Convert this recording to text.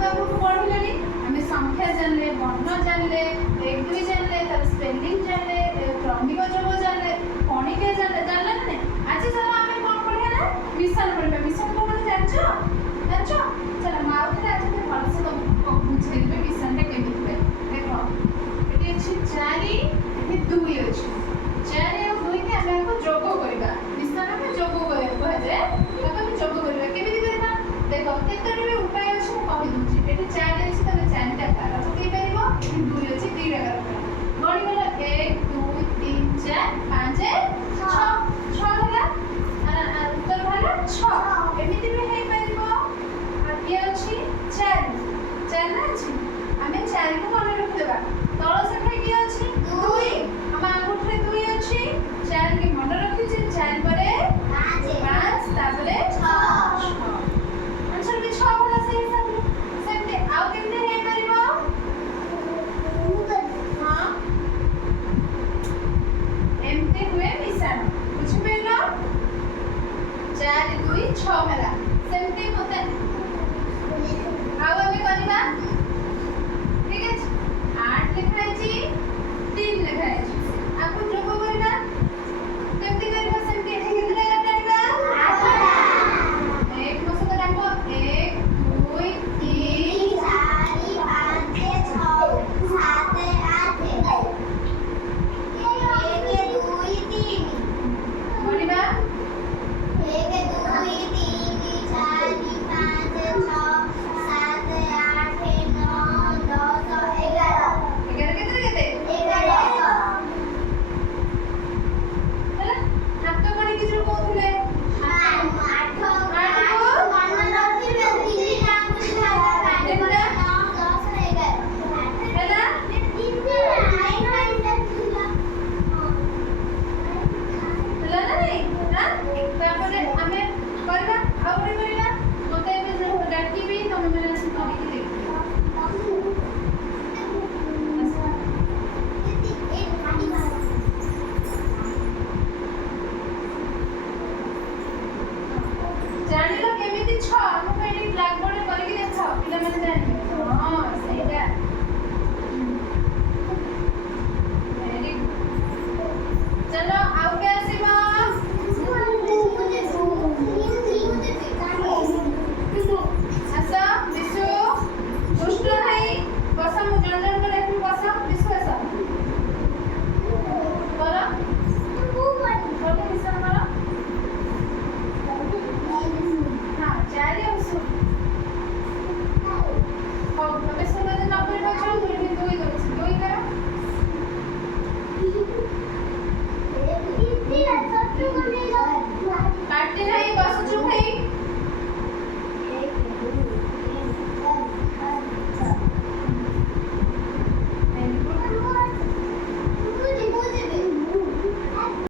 बाबू पढ़िले आम संख्या जानले वर्ण जानले एक दुई जानले तार स्पेलिंग जानले क्रमिक जोग जानले कणिका जानले जानले ना आज चलो आम कौन पढ़िया ना मिशन पढ़िया मिशन को बोले जानछो जानछो चलो माँ उठे आज तो भल से तुमको बुझे देबे मिशन टा केमि हुए देखो एटी अछि 4 एटी 2 अछि 4 और 2 के आमे को जोग करबा मिशन में जोग करबा जे ताको भी जोग करबा केमि करबा देखो केतोटी भी उपाय अछि मैं कहि दूची एटी 4 अछि तबे 4 टा कार पकई परिबो एटी 2 अछि 3 टा कार गणी गला 1 2 3 4 5 6 6 होला उत्तर भाला 6 एमिति भी हे परिबो आ ये अछि 4 4 ना अछि आमे 4 को मने रख देबा तळ संख्या की अछि 2 हम आंगुठे 2 अछि 4 के मने रखि जे 4 परे 5 तापरे 6 आंसर भी 6 होला सही हिसाब सेमते आउ केमते हे परिबो हां एमते हुए मिशन बुझि पेलो 4 2 6 होला सेमते मते आउ हमें करबा ठीक है 8 लिखा है जी 3 लिखा है आपको जोग करबा केमते करबा सेमते एठी कितने काटबा 8 एक मस को डाको 1 2 3 4 5 6 7 8 1 2 3 बोलिबा 1 2 3 4 5 6 7 8 9 10 11 11 केते 11 ହେଲା ହାତ ଗଣି କି ଯୋଉ କହୁଥିଲେ ହେଲା ହେଲା ନା ନାଇଁ हां तापरे आमे करबा आउरे करबा मते ଏବେ डाकिबी तमे मेरे से कहि देखो जानिलो केमिति 6 हम एडी ब्लैक बोर्ड करके देखाओ पिला माने जानिबे